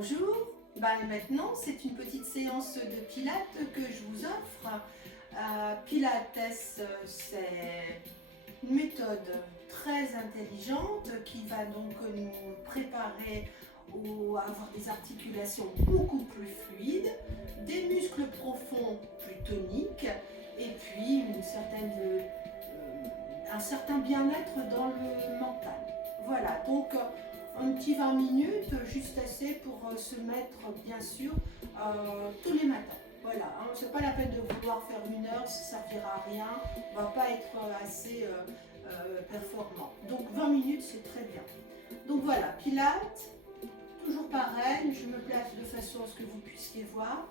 Bonjour, maintenant c'est une petite séance de pilates que je vous offre. Pilates, c'est une méthode très intelligente qui va donc nous préparer à avoir des articulations beaucoup plus fluides, des muscles profonds plus toniques et puis un certain bien-être dans le mental. Voilà, donc un petit 20 minutes, juste assez pour se mettre, bien sûr, tous les matins. Voilà, hein, c'est pas la peine de vouloir faire 1 heure, ça servira à rien, on va pas être assez performant. Donc 20 minutes, c'est très bien. Donc voilà, Pilates, toujours pareil, je me place de façon à ce que vous puissiez voir.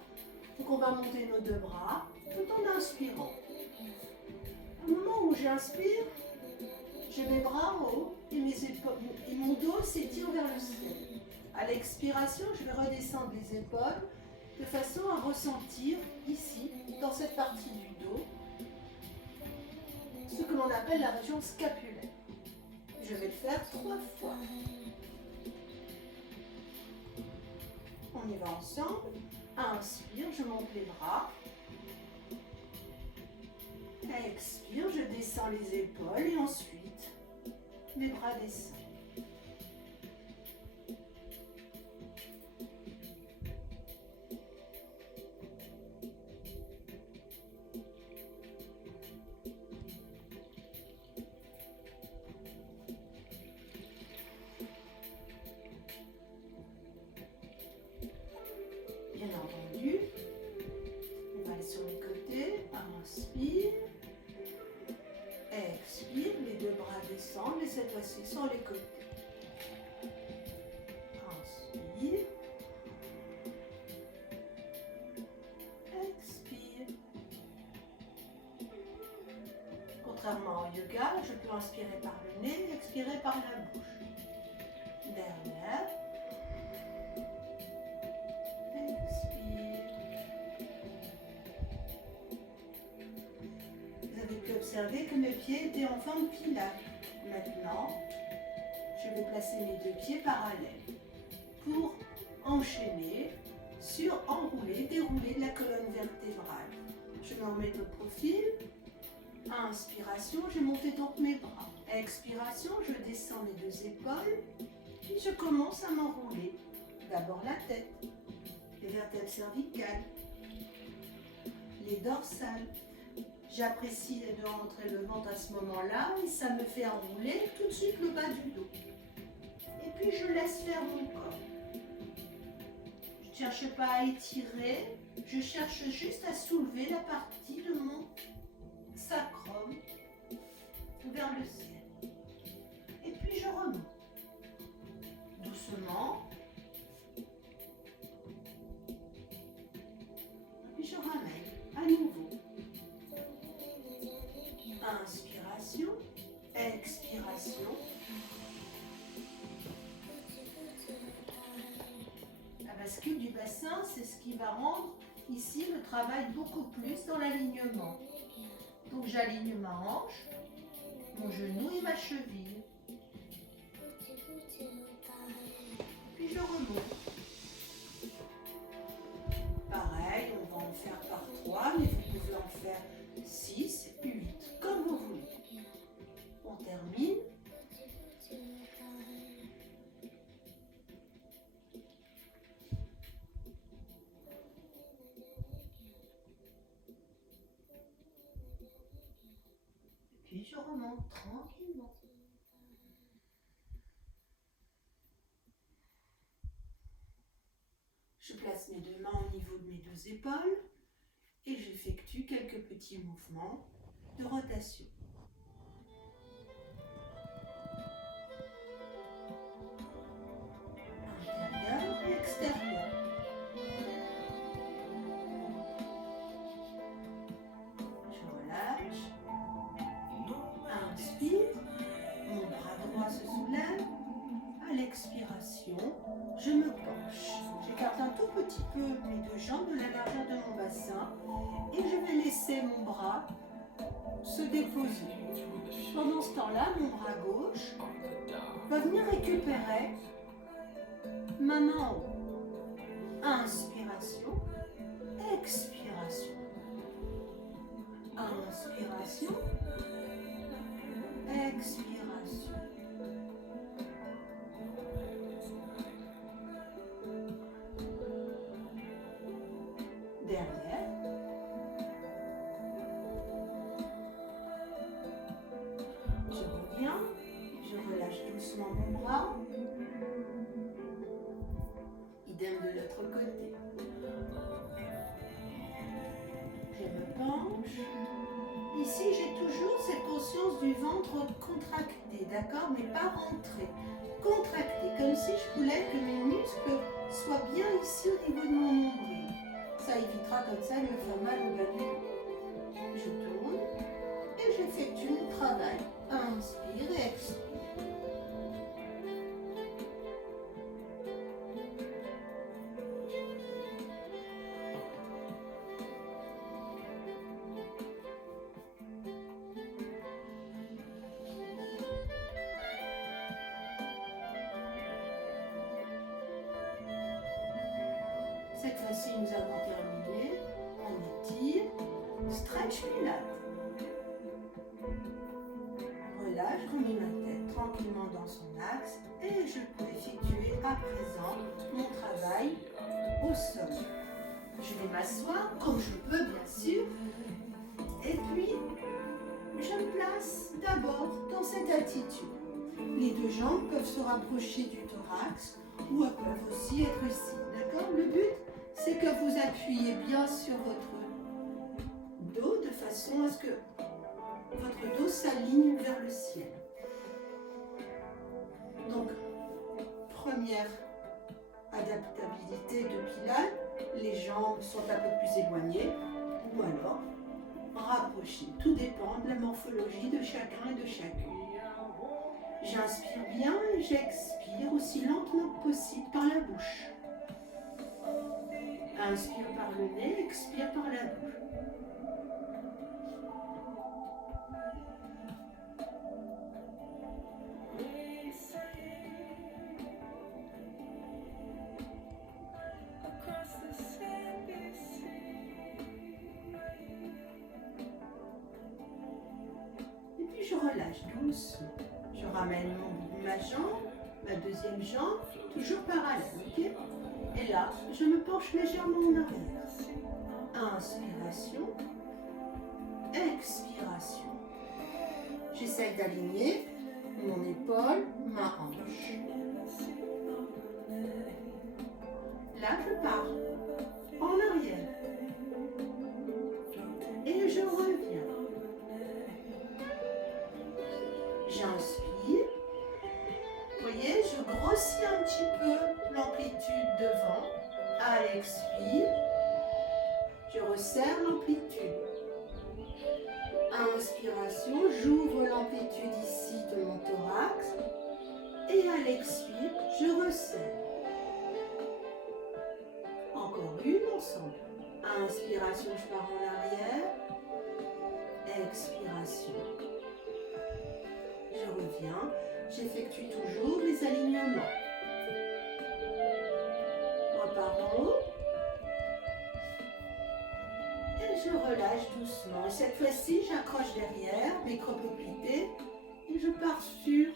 Donc on va monter nos 2 bras, tout en inspirant. Au moment où j'inspire, j'ai mes bras en haut et mes épaules et mon dos s'étire vers le ciel. À l'expiration, je vais redescendre les épaules de façon à ressentir ici, dans cette partie du dos, ce que l'on appelle la région scapulaire. Je vais le faire 3 fois. On y va ensemble. Inspire, je monte les bras. Expire, je descends les épaules et ensuite, mes bras descendent. Bien entendu, on va aller sur les côtés. Inspire. Expire, les 2 bras descendent et cette fois-ci sur les côtés. Inspire. Expire. Contrairement au yoga, je peux inspirer par le nez et expirer par la bouche. Derrière. Expire. Vous avez pu observer que mes pieds étaient en forme pilates. Maintenant, je vais placer mes 2 pieds parallèles pour enchaîner sur enrouler, dérouler de la colonne vertébrale. Je me remets de profil. Inspiration, j'ai monté donc mes bras. Expiration, je descends mes 2 épaules. Puis je commence à m'enrouler. D'abord la tête, les vertèbres cervicales, les dorsales. J'apprécie de rentrer le ventre à ce moment-là et ça me fait enrouler tout de suite le bas du dos. Et puis je laisse faire mon corps. Je ne cherche pas à étirer, je cherche juste à soulever la partie de mon sacrum vers le ciel. Et puis je remonte. Doucement. Et puis je ramène à nouveau. Inspiration, expiration. La bascule du bassin, c'est ce qui va rendre ici le travail beaucoup plus dans l'alignement. Donc j'aligne ma hanche, mon genou et ma cheville. Puis je remonte. Pareil, on va en faire par 3, mais vous pouvez en faire 6, 8, comme vous voulez. On termine. Puis je remonte tranquillement. Je place mes 2 mains au niveau de mes 2 épaules et j'effectue quelques petits mouvements de rotation. Intérieur et extérieur. Je relâche. Inspire. Mon bras droit se soulève. À l'expiration, je me penche. J'écarte un tout petit peu mes 2 jambes de la largeur de mon bassin et je vais laisser mon bras se déposer. Pendant ce temps-là, mon bras gauche va venir récupérer ma main en haut. Inspiration, expiration. Inspiration, expiration. Derrière. Je reviens, je relâche doucement mon bras. Idem de l'autre côté. Je me penche. Ici, j'ai toujours cette conscience du ventre contracté, d'accord, mais pas rentré. Contracté, comme si je voulais que mes muscles soient bien ici au niveau de mon nombril. Ça évitera comme ça de me faire mal au bas du dos. Je tourne et j'effectue le travail. Inspire et expire. Cette fois-ci, nous avons terminé. On étire. Stretch Pilates. Relâche, remets ma tête tranquillement dans son axe et je peux effectuer à présent mon travail au sol. Je vais m'asseoir comme je peux, bien sûr. Et puis, je me place d'abord dans cette attitude. Les deux jambes peuvent se rapprocher du thorax ou elles peuvent aussi être ici. D'accord ? Le but, c'est que vous appuyez bien sur votre dos de façon à ce que votre dos s'aligne vers le ciel. Donc, première adaptabilité de Pilates, les jambes sont un peu plus éloignées ou alors rapprochées. Tout dépend de la morphologie de chacun et de chacune. J'inspire bien et j'expire aussi lentement que possible par la bouche. Inspire par le nez, expire par la bouche. Et puis je relâche doucement. Je ramène ma jambe, ma deuxième jambe, toujours parallèle, ok ? Et là, je me penche légèrement en arrière. Inspiration, expiration. J'essaie d'aligner mon épaule, ma hanche. Là, je pars en arrière. Et je reviens. J'inspire. Vous voyez, je grossis un petit peu l'amplitude devant. À l'expire, je resserre l'amplitude. Inspiration, j'ouvre l'amplitude ici de mon thorax. Et à l'expire, je resserre. Encore une ensemble. Inspiration, je pars en arrière. Expiration. Je reviens. J'effectue toujours les alignements. Repars en haut. Et je relâche doucement. Cette fois-ci, j'accroche derrière mes cropoplités et je pars sur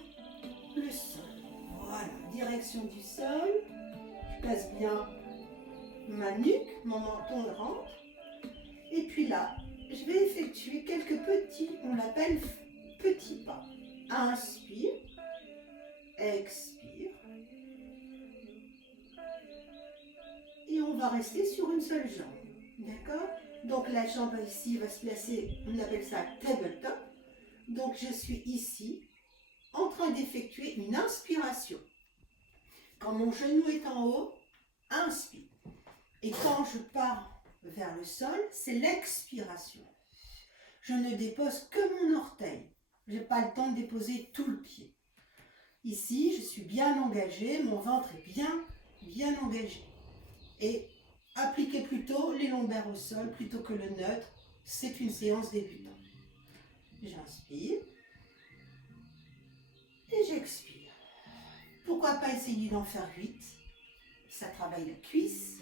le sol. Voilà, direction du sol. Je place bien ma nuque, mon menton rentre. Et puis là, je vais effectuer quelques petits, on l'appelle petits pas. Inspire, expire. Et on va rester sur une seule jambe. D'accord ? Donc la jambe ici va se placer, on appelle ça tabletop. Donc je suis ici, en train d'effectuer une inspiration. Quand mon genou est en haut, inspire. Et quand je pars vers le sol, c'est l'expiration. Je ne dépose que mon orteil. Je n'ai pas le temps de déposer tout le pied. Ici, je suis bien engagée, mon ventre est bien engagé. Et appliquez plutôt les lombaires au sol plutôt que le neutre. C'est une séance débutante. J'inspire et j'expire. Pourquoi pas essayer d'en faire 8 ? Ça travaille la cuisse,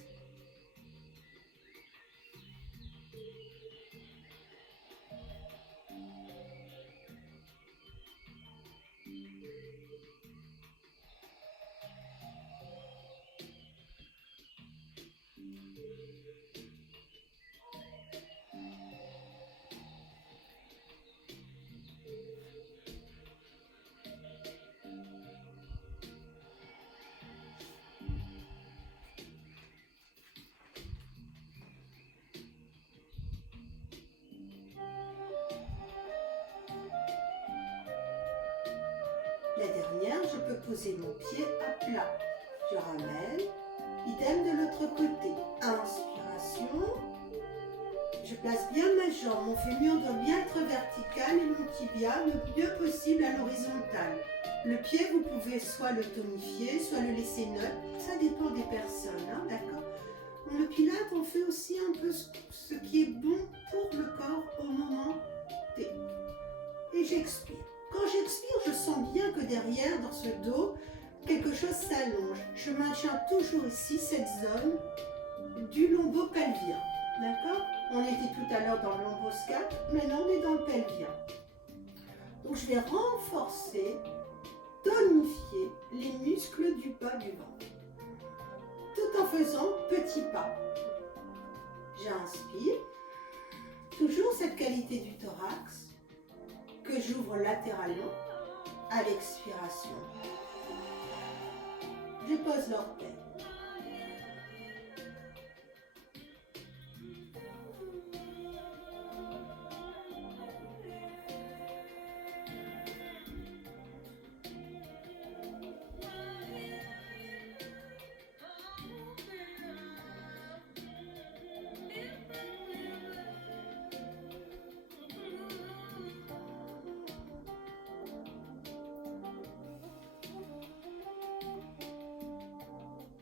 poser mon pied à plat. Je ramène. Idem de l'autre côté. Inspiration. Je place bien ma jambe. Mon fémur doit bien être vertical et mon tibia le mieux possible à l'horizontale. Le pied, vous pouvez soit le tonifier, soit le laisser neutre. Ça dépend des personnes, hein, d'accord? Le pilate, on fait aussi un peu ce qui est bon pour le corps au moment T. Et j'expire. Quand j'expire, je sens bien que derrière, dans ce dos, quelque chose s'allonge. Je maintiens toujours ici cette zone du lombo-pelvien. D'accord? On était tout à l'heure dans le lomboscap, maintenant on est dans le pelvien. Donc je vais renforcer, tonifier les muscles du bas du ventre. Tout en faisant petits pas. J'inspire. Toujours cette qualité du thorax que j'ouvre latéralement à l'expiration. Je pose l'orteil.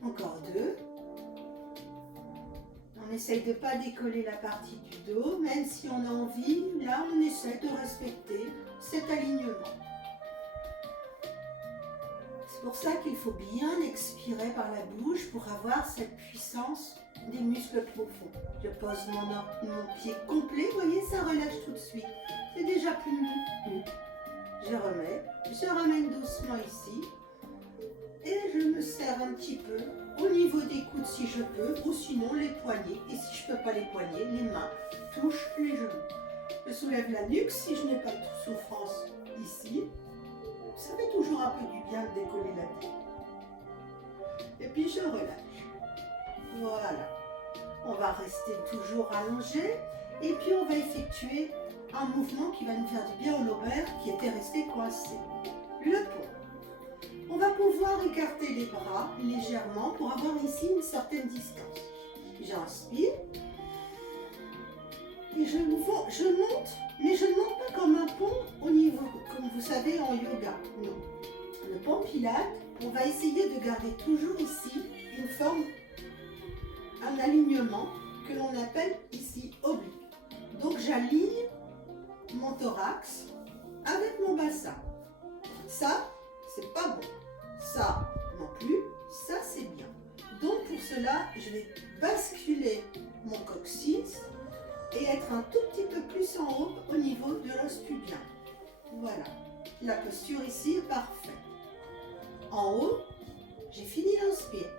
Encore deux. On essaye de ne pas décoller la partie du dos, même si on a envie, là on essaie de respecter cet alignement. C'est pour ça qu'il faut bien expirer par la bouche pour avoir cette puissance des muscles profonds. Je pose mon pied complet, vous voyez, ça relâche tout de suite. C'est déjà plus mou. Je ramène doucement ici. Et je me serre un petit peu au niveau des coudes si je peux, ou sinon les poignets. Et si je ne peux pas les poignets, les mains touchent les genoux. Je soulève la nuque si je n'ai pas de souffrance ici. Ça fait toujours un peu du bien de décoller la tête. Et puis je relâche. Voilà. On va rester toujours allongé. Et puis on va effectuer un mouvement qui va nous faire du bien au lombaire qui était resté coincé. Le pont. On va pouvoir écarter les bras légèrement pour avoir ici une certaine distance. J'inspire. Et je monte, mais je ne monte pas comme un pont au niveau, comme vous savez en yoga. Non. Le pont pilate, on va essayer de garder toujours ici une forme, un alignement que l'on appelle ici oblique. Donc j'aligne mon thorax avec mon bassin. Ça, c'est pas bon. Ça non plus, ça c'est bien. Donc pour cela, je vais basculer mon coccyx et être un tout petit peu plus en haut au niveau de l'os pubien. Voilà, la posture ici est parfaite. En haut, j'ai fini l'inspire.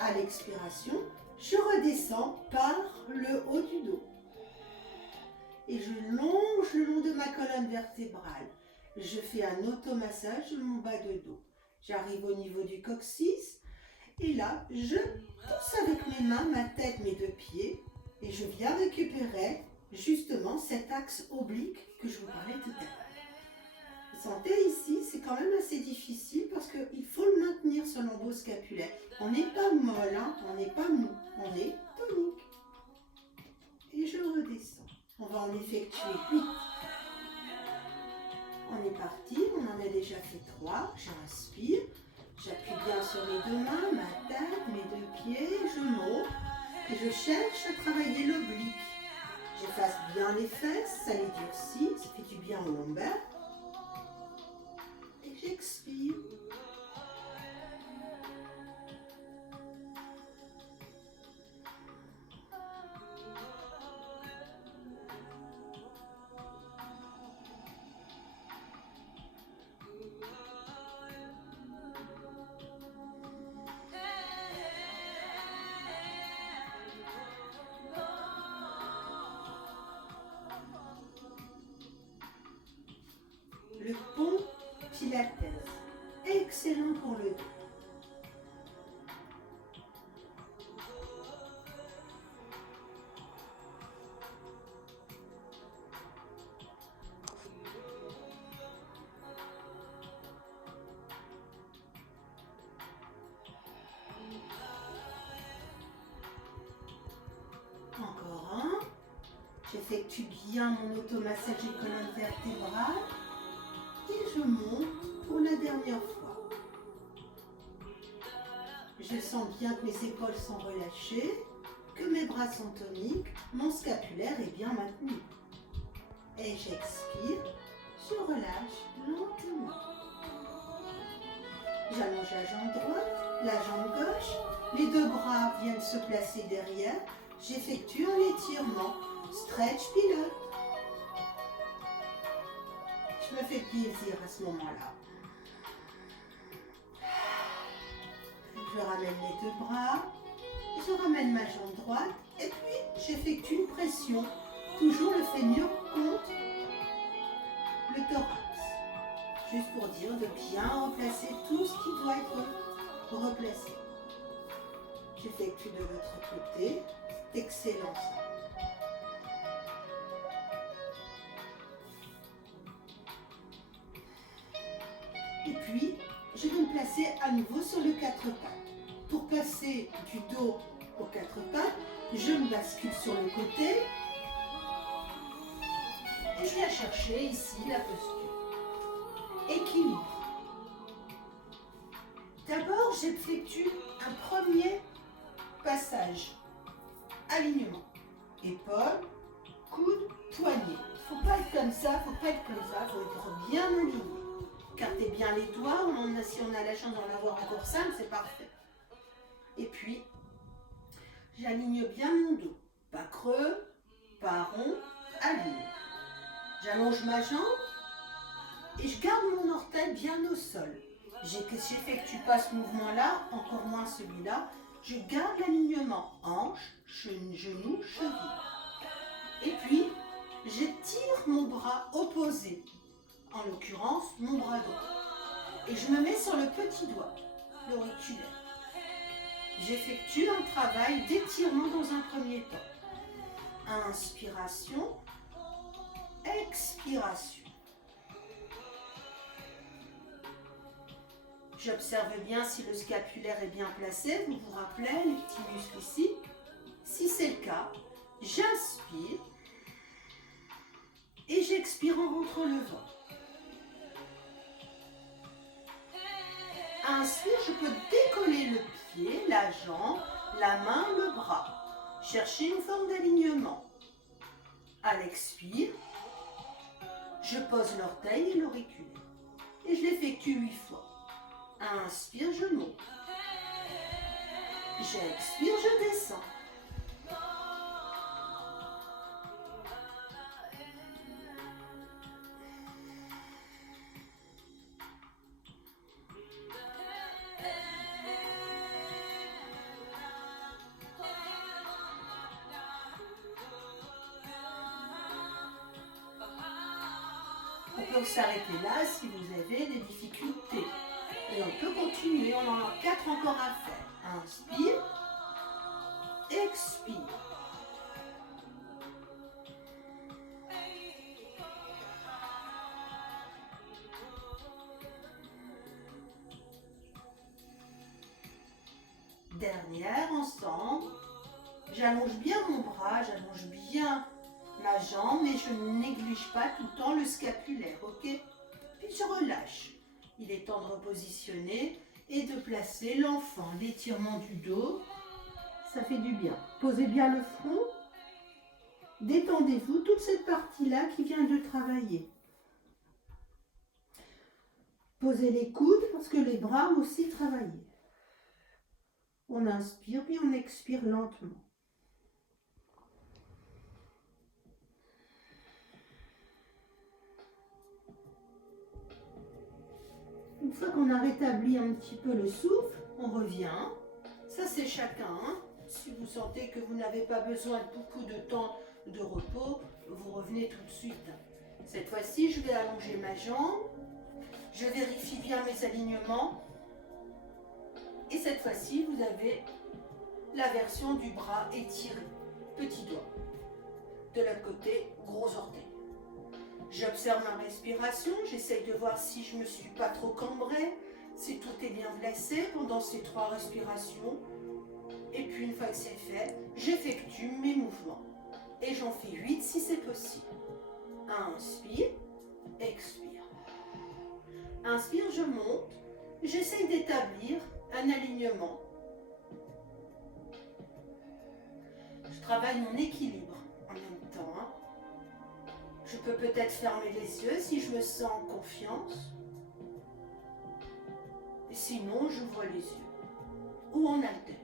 À l'expiration, je redescends par le haut du dos. Et je longe le long de ma colonne vertébrale. Je fais un automassage de mon bas de dos. J'arrive au niveau du coccyx et là, je pousse avec mes mains, ma tête, mes deux pieds et je viens récupérer justement cet axe oblique que je vous parlais tout à l'heure. Vous sentez ici, c'est quand même assez difficile parce qu'il faut le maintenir ce lambeau scapulaire. On n'est pas molle, hein, on n'est pas mou, on est tonique. Et je redescends. On va en effectuer 8. On est parti, on en a déjà fait 3. J'inspire, j'appuie bien sur mes deux mains, ma tête, mes deux pieds, je monte et je cherche à travailler l'oblique. J'efface bien les fesses, ça les durcit, ça fait du bien au lombaire. Et j'expire. Le pont pilates. J'effectue bien mon automassage des colonnes vertébrales et je monte pour la dernière fois. Je sens bien que mes épaules sont relâchées, que mes bras sont toniques, mon scapulaire est bien maintenu. Et j'expire, je relâche lentement. J'allonge la jambe droite, la jambe gauche, les deux bras viennent se placer derrière. J'effectue un étirement, stretch pilote. Je me fais plaisir à ce moment-là. Je ramène les deux bras, je ramène ma jambe droite et puis j'effectue une pression, toujours le fémur contre le thorax. Juste pour dire de bien replacer tout ce qui doit être replacé. J'effectue de l'autre côté, c'est excellent ça. Et puis, je vais me placer à nouveau sur le quatre pattes. Pour passer du dos aux quatre pattes, je me bascule sur le côté et je viens chercher ici la posture. Équilibre. D'abord, j'effectue un premier passage. Alignement. Épaule, coude, poignet. Il ne faut pas être comme ça, il faut être bien aligné. Écartez bien les doigts, si on a la chance d'en avoir encore 5, c'est parfait. Et puis, j'aligne bien mon dos. Pas creux, pas rond, aligné. J'allonge ma jambe et je garde mon orteil bien au sol. J'effectue pas ce mouvement-là, encore moins celui-là. Je garde l'alignement hanche, genou, cheville. Et puis, j'étire mon bras opposé. En l'occurrence, mon bras droit. Et je me mets sur le petit doigt, l'auriculaire. J'effectue un travail d'étirement dans un premier temps. Inspiration, expiration. J'observe bien si le scapulaire est bien placé. Vous vous rappelez les petits muscles ici. Si c'est le cas, j'inspire et j'expire en rentrant le ventre. Inspire, je peux décoller le pied, la jambe, la main, le bras. Chercher une forme d'alignement. À l'expire, je pose l'orteil et l'auriculaire. Et je l'effectue 8 fois. Inspire, je monte. J'expire, je descends. On peut s'arrêter là si vous avez des difficultés. Et on peut continuer, on en a 4 encore à faire. Inspire, expire. Dernière ensemble. J'allonge bien mon bras, j'allonge bien ma jambe, mais je ne néglige pas tout le temps le scapulaire, ok? Puis je relâche. Il est temps de repositionner et de placer l'enfant. L'étirement du dos, ça fait du bien. Posez bien le front. Détendez-vous toute cette partie-là qui vient de travailler. Posez les coudes parce que les bras ont aussi travaillé. On inspire puis on expire lentement. Une fois qu'on a rétabli un petit peu le souffle, on revient. Ça, c'est chacun. Hein. Si vous sentez que vous n'avez pas besoin de beaucoup de temps de repos, vous revenez tout de suite. Cette fois-ci, je vais allonger ma jambe. Je vérifie bien mes alignements. Et cette fois-ci, vous avez la version du bras étiré. Petit doigt. De l'autre côté, gros orteil. J'observe ma respiration, j'essaye de voir si je ne me suis pas trop cambrée, si tout est bien placé pendant ces 3 respirations. Et puis une fois que c'est fait, j'effectue mes mouvements. et j'en fais 8 si c'est possible. Inspire, expire. Inspire, je monte. J'essaye d'établir un alignement. Je travaille mon équilibre en même temps. Je peux peut-être fermer les yeux si je me sens en confiance. Et sinon, j'ouvre les yeux. Ou en alterne.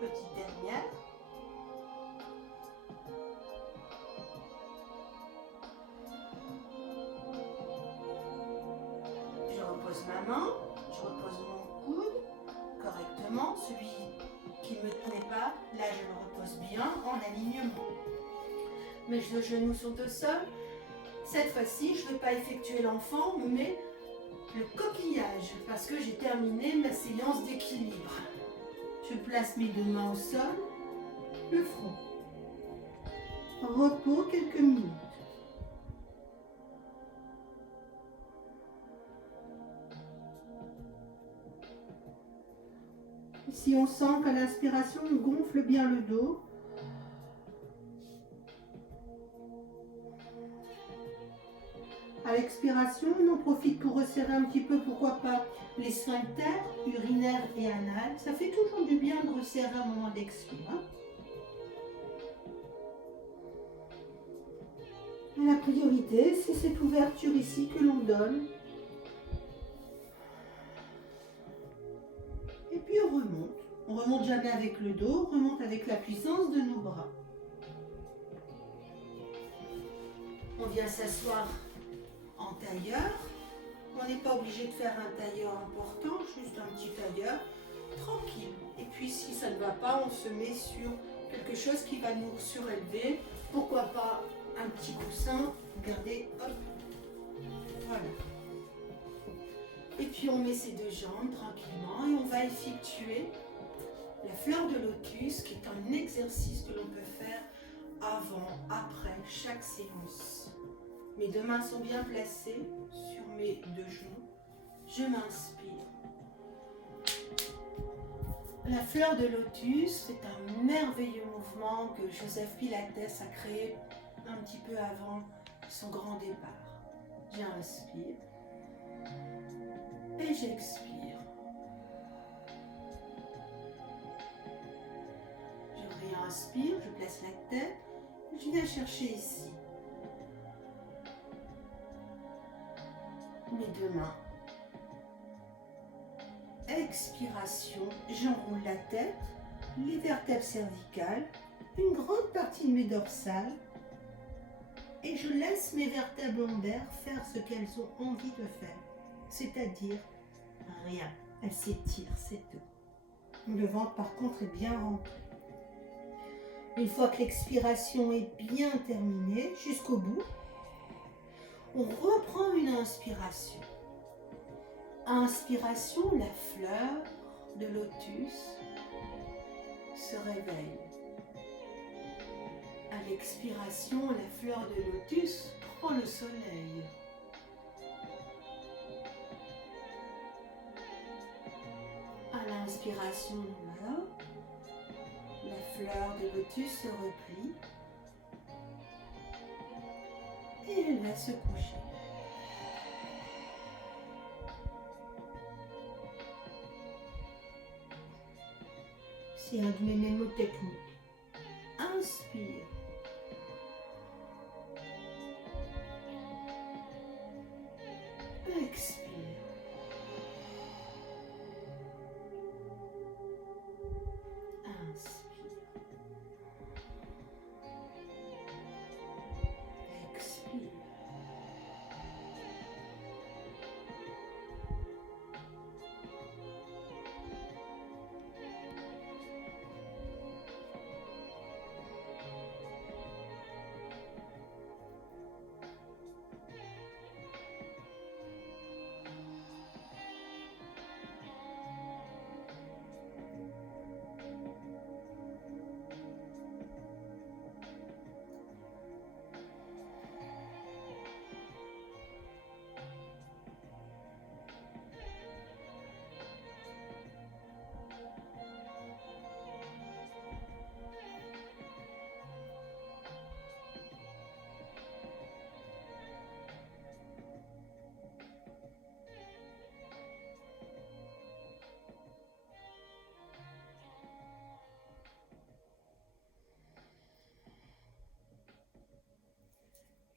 Petite dernière. Je repose ma main, je repose mon coude correctement. Celui qui ne me tenait pas, là je le repose bien en alignement. Mes deux genoux sont au sol. Cette fois-ci, je ne vais pas effectuer l'enfant, mais le coquillage, parce que j'ai terminé ma séance d'équilibre. Je place mes deux mains au sol, le front. Repos quelques minutes. Ici, on sent qu'à l'inspiration, on gonfle bien le dos. À l'expiration, on en profite pour resserrer un petit peu, pourquoi pas, les sphincters urinaires et anal. Ça fait toujours du bien de resserrer un moment d'expire. Et la priorité, c'est cette ouverture ici que l'on donne. Et puis on remonte. On remonte jamais avec le dos, on remonte avec la puissance de nos bras. On vient s'asseoir en tailleur. On n'est pas obligé de faire un tailleur important, juste un petit tailleur, tranquille. Et puis si ça ne va pas, on se met sur quelque chose qui va nous surélever. Pourquoi pas un petit coussin, regardez, hop, voilà. Et puis on met ses deux jambes tranquillement et on va effectuer la fleur de lotus, qui est un exercice que l'on peut faire avant, après chaque séance. Mes deux mains sont bien placées sur mes deux genoux. Je m'inspire. La fleur de lotus, c'est un merveilleux mouvement que Joseph Pilates a créé un petit peu avant son grand départ. J'inspire et j'expire. Je réinspire, je place la tête, je viens chercher ici mes deux mains. Expiration, j'enroule la tête, les vertèbres cervicales, une grande partie de mes dorsales et je laisse mes vertèbres lombaires faire ce qu'elles ont envie de faire, c'est-à-dire rien. Elles s'étirent, c'est tout. Le ventre par contre est bien rempli. Une fois que l'expiration est bien terminée, jusqu'au bout, on reprend une inspiration. Inspiration, la fleur de lotus se réveille. À l'expiration, la fleur de lotus prend le soleil. À l'inspiration, voilà, la fleur de lotus se replie et elle va se coucher. C'est un de mes mémotechniques. Inspire. Expire. Inspire. Expire.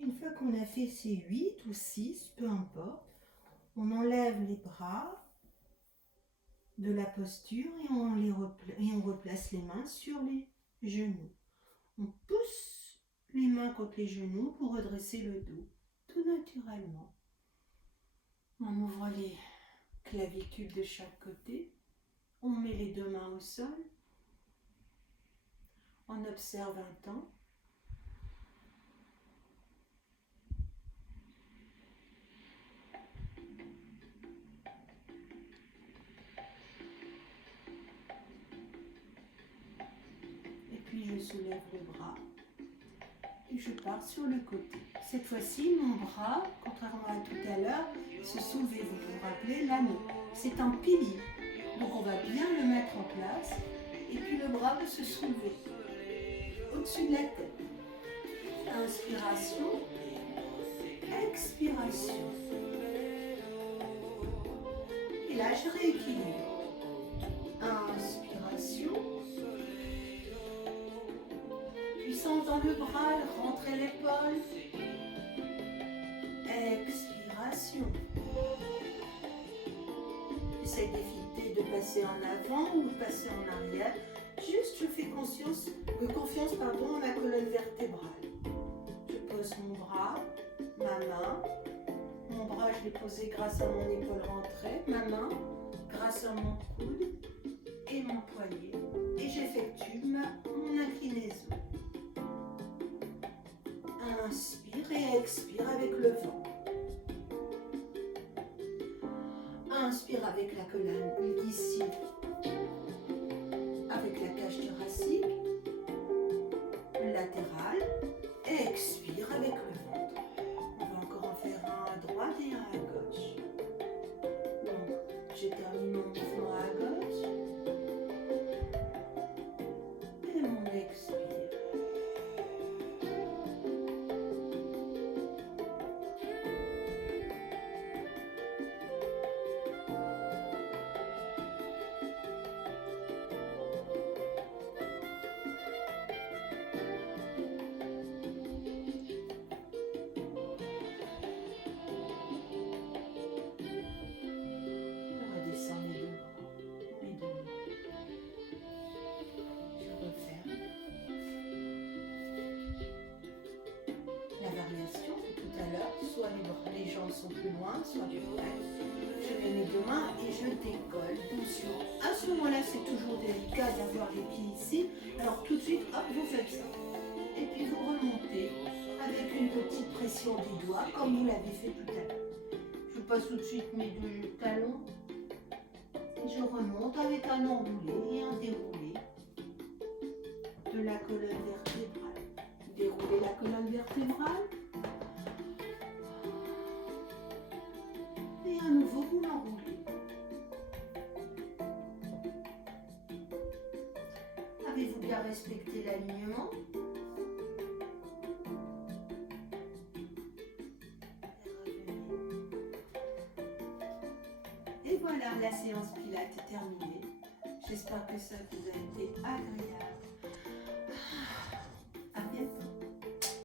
Une fois qu'on a fait ces 8 ou 6, peu importe, on enlève les bras de la posture et on replace les mains sur les genoux. On pousse les mains contre les genoux pour redresser le dos, tout naturellement. On ouvre les clavicules de chaque côté. On met les deux mains au sol. On observe un temps. Et puis je soulève le bras. Et je pars sur le côté. Cette fois-ci, mon bras, contrairement à tout à l'heure, se soulève. Vous vous rappelez, l'anneau. C'est un pilier. Donc on va bien le mettre en place. Et puis le bras va se soulever au-dessus de la tête. Inspiration, expiration. Et là, je rééquilibre. Inspiration. Puissance dans le bras, rentrez l'épaule. Expiration. J'essaie d'éviter de passer en avant ou de passer en arrière. Juste, je fais confiance à ma colonne vertébrale. Je pose mon bras, ma main. Mon bras, je l'ai posé grâce à mon épaule rentrée. Ma main, grâce à mon coude et mon poignet. Et j'effectue mon inclinaison. Inspire et expire avec le vent. Inspire avec la colonne ici, avec la cage thoracique, latérale. Expire avec le ventre. On va encore en faire un à droite et un à gauche. Donc, j'ai terminé mon mouvement à gauche. Et mon expire. Soit les jambes sont plus loin, soit plus près. Je mets mes deux mains et je décolle doucement. À ce moment-là, c'est toujours délicat d'avoir les pieds ici. Alors tout de suite, hop, vous faites ça. Et puis vous remontez avec une petite pression des doigts, comme vous l'avez fait tout à l'heure. Je passe tout de suite mes deux talons. Et je remonte avec un enroulé et un déroulé de la colonne vertébrale. Déroulez la colonne vertébrale. Et à nouveau, vous l'enroulez. Avez-vous bien respecté l'alignement? Et voilà, la séance Pilates est terminée. J'espère que ça vous a été agréable.